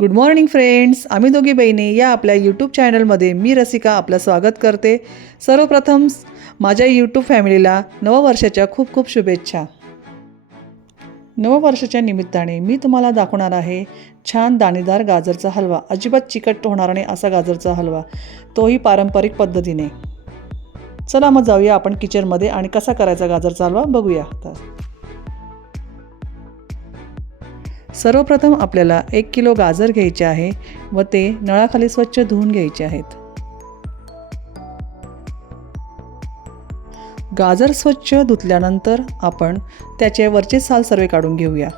Good morning friends आम्ही दोघी बहिणी या आपल्या यूट्यूब चॅनलमध्ये मी रसिका आपलं स्वागत करते. सर्वप्रथम माझ्या यूट्यूब फॅमिलीला नववर्षाच्या खूप खूप शुभेच्छा. नववर्षाच्या निमित्ताने मी तुम्हाला दाखवणार आहे छान दाणेदार गाजरचा हलवा. अजिबात चिकट होणार नाही असा गाजरचा हलवा. तोही पारंपरिक पद्धतीने. चला मग जाऊया आपण किचनमध्ये आणि कसा करायचा गाजरचा हलवा बघूया. आता सर्वप्रथम आपल्याला एक किलो गाजर घ्यायचे आहे व ते नळाखाली स्वच्छ धुवून घ्यायचे आहेत. गाजर स्वच्छ धुतल्यानंतर आपण त्याचे वरचे साल सर्व काढून घेऊया.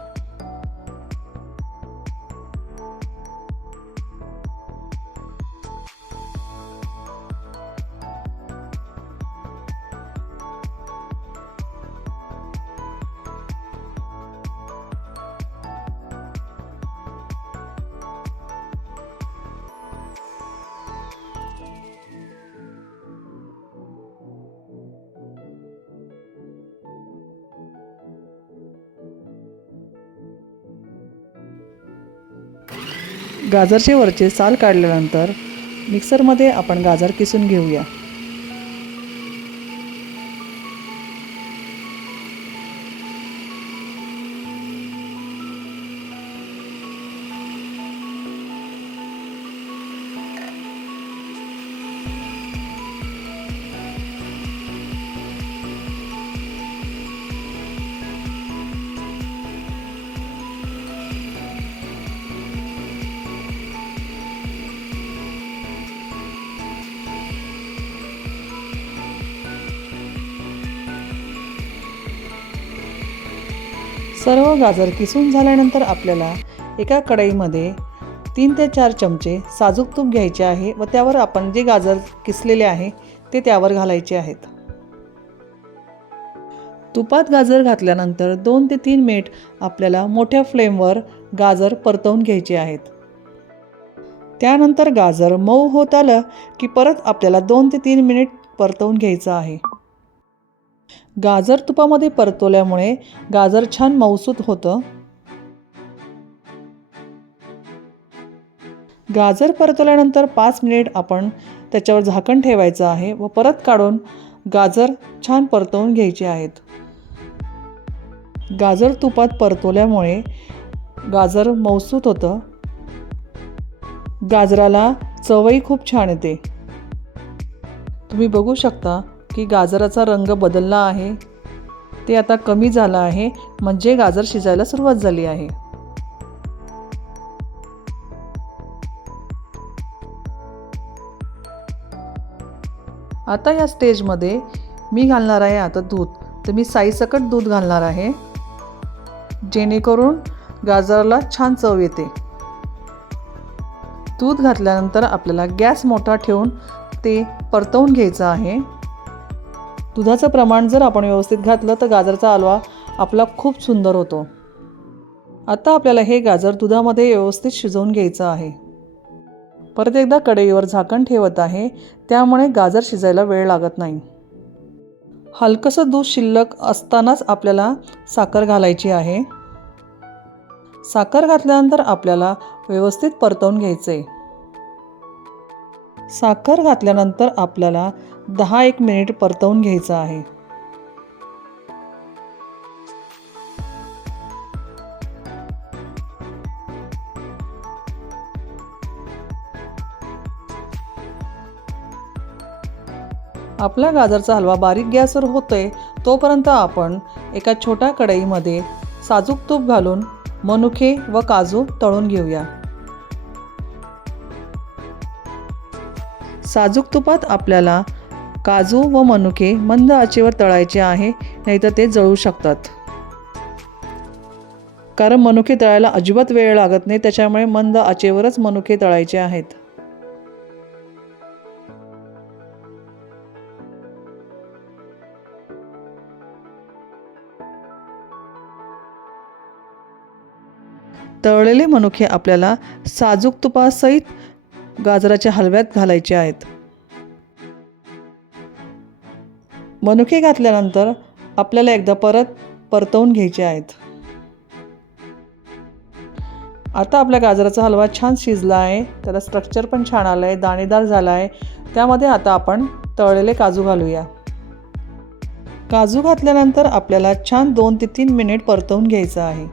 गाजरचे वरचे साल काढल्यानंतर मिक्सरमध्ये आपण गाजर किसून घेऊया. सर्व गाजर किसून झाल्यानंतर आपल्याला एका कढईमध्ये तीन ते चार चमचे साजूक तूप घ्यायचे आहे व त्यावर आपण जे गाजर किसलेले आहे ते त्यावर घालायचे आहेत. तुपात गाजर घातल्यानंतर दोन ते तीन मिनिट आपल्याला मोठ्या फ्लेमवर गाजर परतवून घ्यायचे आहेत. त्यानंतर गाजर मऊ होत आलं की परत आपल्याला दोन ते तीन मिनिट परतवून घ्यायचं आहे. गाजर तुपामध्ये परतवल्यामुळे गाजर छान मऊसूत होतं. गाजर परतवल्यानंतर पाच मिनिट आपण त्याच्यावर झाकण ठेवायचं आहे व परत काढून गाजर छान परतवून घ्यायचे आहेत. गाजर तुपात परतवल्यामुळे गाजर मऊसूत होतं. गाजराला चवही खूप छान येते. तुम्ही बघू शकता की गाजराचा रंग बदलला आहे. ते आता कमी झालं आहे म्हणजे गाजर शिजायला सुरुवात झाली आहे. आता या स्टेजमध्ये मी घालणार आहे आता दूध. तर मी साईसकट दूध घालणार आहे. जेणेकरून गाजराला छान चव येते. दूध घातल्यानंतर आपल्याला गॅस मोठा ठेवून ते परतवून घ्यायचं आहे. दुधाचं प्रमाण जर आपण व्यवस्थित घातलं तर गाजरचा हलवा आपला खूप सुंदर होतो. आता आपल्याला हे गाजर दुधामध्ये व्यवस्थित शिजवून घ्यायचं आहे. परत एकदा कढईवर झाकण ठेवत आहे त्यामुळे गाजर शिजायला वेळ लागत नाही. हलकंसं दूध शिल्लक असतानाच आपल्याला साखर घालायची आहे. साखर घातल्यानंतर आपल्याला व्यवस्थित परतवून घ्यायचं आहे साखर घातल्यानंतर आपल्याला दहा एक मिनिट परतवून घ्यायचं आहे. आपला गाजरचा हलवा बारीक गॅसवर होतोय तोपर्यंत आपण एका छोट्या कढईमध्ये साजूक तूप घालून मनुके व काजू तळून घेऊया. साजूक तुपात आपल्याला काजू व मनुके मंद आचेवर तळायचे आहे नाहीतर ते जळू शकतात. कारण मनुके तळायला अजिबात वेळ लागत नाही त्याच्यामुळे मंद आचेवरच मनुके तळायचे आहेत. तळलेले मनुके आपल्याला साजूक तुपासहित गाजराच्या हलव्यात घालायचे आहेत. मनुके घातल्यानंतर आपल्याला एकदा परत परतवून घ्यायचे आहेत. आता आपल्या गाजराचा हलवा छान शिजला आहे. त्याला स्ट्रक्चर पण छान आलं आहे दाणेदार झाला आहे त्यामध्ये आता आपण तळलेले काजू घालूया. काजू घातल्यानंतर आपल्याला छान दोन ते तीन मिनिट परतवून घ्यायचं आहे.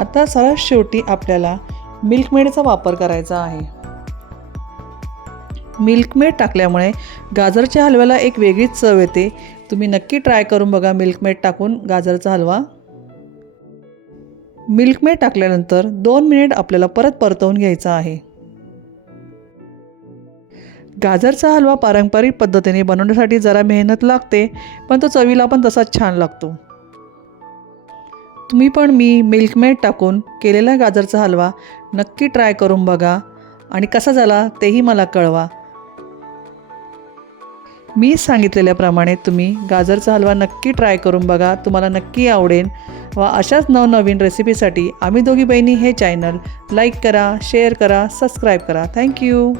आता सरळ शेवटी आपल्याला मिल्कमेडचा वापर करायचा आहे. मिल्कमेड टाकल्यामुळे गाजरच्या हलव्याला एक वेगळीच चव येते. तुम्ही नक्की ट्राय करून बघा मिल्कमेड टाकून गाजरचा हलवा. मिल्कमेड टाकल्यानंतर दोन मिनिट आपल्याला परत परतवून घ्यायचा आहे. गाजरचा हलवा पारंपरिक पद्धतीने बनवण्यासाठी जरा मेहनत लागते पण तो चवीला पण तसाच छान लागतो. तुम्ही पण मी मिल्कमेड टाकून केलेला गाजरचा हलवा नक्की ट्राय करून बघा आणि कसा झाला तेही मला कळवा. मी सांगितलेल्याप्रमाणे तुम्ही गाजरचा हलवा नक्की ट्राय करून बघा तुम्हाला नक्की आवडेल व अशाच नवनवीन रेसिपीसाठी आम्ही दोघी बहिणी हे चॅनल लाईक करा शेअर करा सबस्क्राईब करा. Thank you.